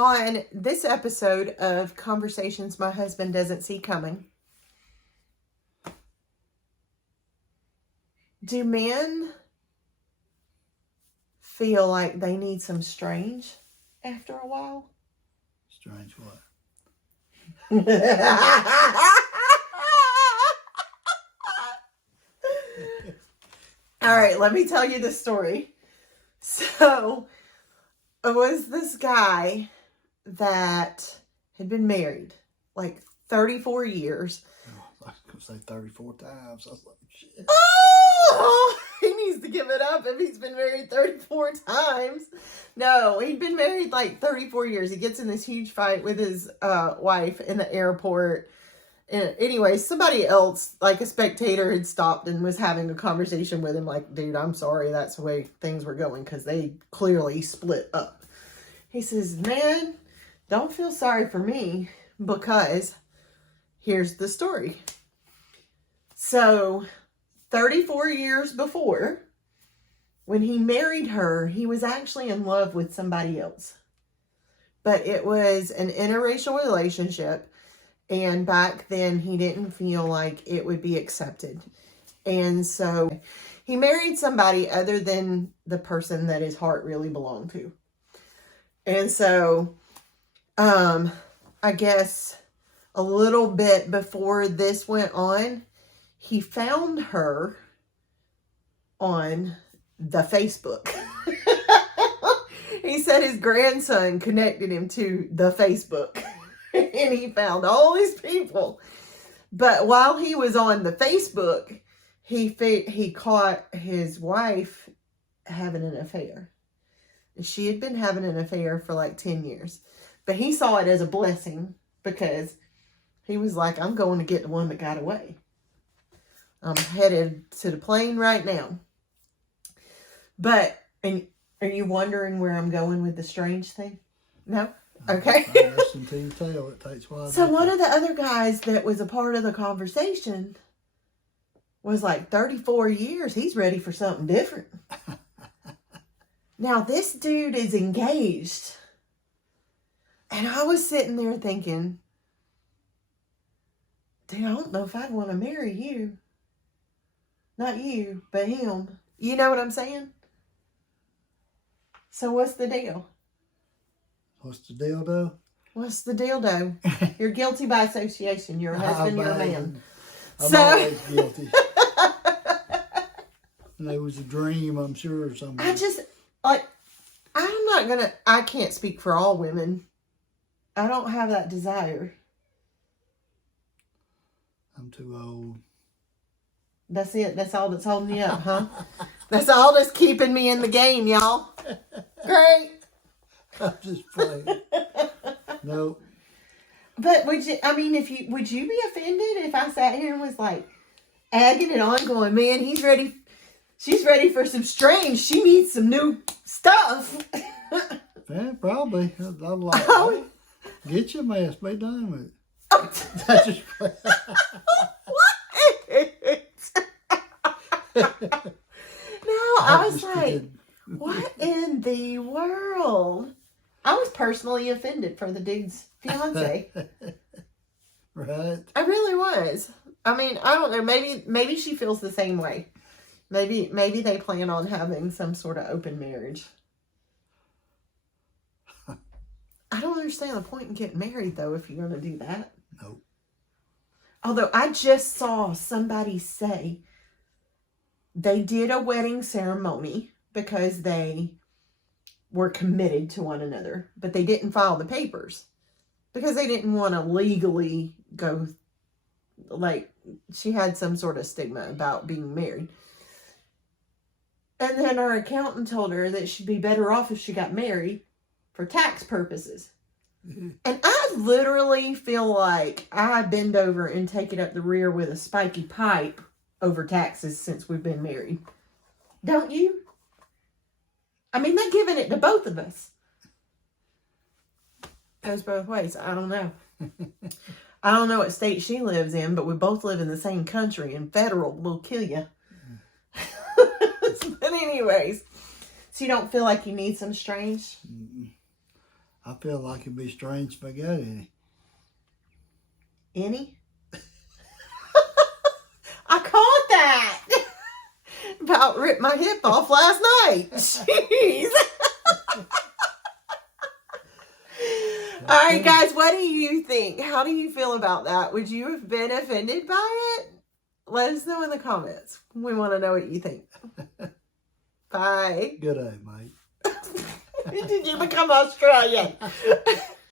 On this episode of Conversations My Husband Doesn't See Coming, do men feel like they need some strange after a while? Strange what? All right, let me tell you the story. So, it was this guy that had been married like 34 years. Oh, I was going to say 34 times. I was like, shit. Oh, he needs to give it up if he's been married 34 times. No, he'd been married like 34 years. He gets in this huge fight with his wife in the airport. And anyway, somebody else, like a spectator, had stopped and was having a conversation with him like, dude, I'm sorry, that's the way things were going, because they clearly split up. He says, man, don't feel sorry for me, because here's the story. So, 34 years before, when he married her, he was actually in love with somebody else. But it was an interracial relationship. And back then, he didn't feel like it would be accepted. And so he married somebody other than the person that his heart really belonged to. And so, I guess a little bit before this went on, he found her on the Facebook. He said his grandson connected him to the Facebook. And he found all these people. But while he was on the Facebook, he caught his wife having an affair. She had been having an affair for like 10 years. But he saw it as a blessing, because he was like, I'm going to get the one that got away. I'm headed to the plane right now. But, and are you wondering where I'm going with the strange thing? No? Okay. I listen to you tell. It takes a while. So one of the other guys that was a part of the conversation was like, 34 years, he's ready for something different. Now, this dude is engaged. And I was sitting there thinking, dude, I don't know if I'd want to marry you. Not you, but him. You know what I'm saying? So what's the deal? What's the deal, though? What's the dildo? You're guilty by association. You're a husband, you're a man. I'm always guilty. And it was a dream, I'm sure, somewhere. I can't speak for all women. I don't have that desire. I'm too old. That's it. That's all that's holding you up, huh? That's all that's keeping me in the game, y'all. Great. I'm just playing. Nope. But would you be offended if I sat here and was like egging it on, going, man, she's ready for some strange. She needs some new stuff. Yeah, probably. I'd like, get your mess, be done with it. That's just playing. What? No, I was like, kidding. What in the world? I was personally offended for the dude's fiance. Right. I really was. I mean, I don't know. Maybe she feels the same way. Maybe they plan on having some sort of open marriage. I don't understand the point in getting married, though, if you're going to do that. Nope. Although I just saw somebody say they did a wedding ceremony because they were committed to one another, but they didn't file the papers because they didn't want to legally go, like, she had some sort of stigma about being married. And then our accountant told her that she'd be better off if she got married for tax purposes. Mm-hmm. And I literally feel like I bend over and take it up the rear with a spiky pipe over taxes since we've been married. Don't you? I mean, they're giving it to both of us. Goes both ways. I don't know. I don't know what state she lives in, but we both live in the same country, and federal will kill you. But anyways, so you don't feel like you need some strange? I feel like it'd be strange spaghetti. Any? I caught that. About ripped my hip off last night. Jeez. All right, guys, what do you think? How do you feel about that? Would you have been offended by it? Let us know in the comments. We want to know what you think. Bye. Good day, mate. Did you become Australian?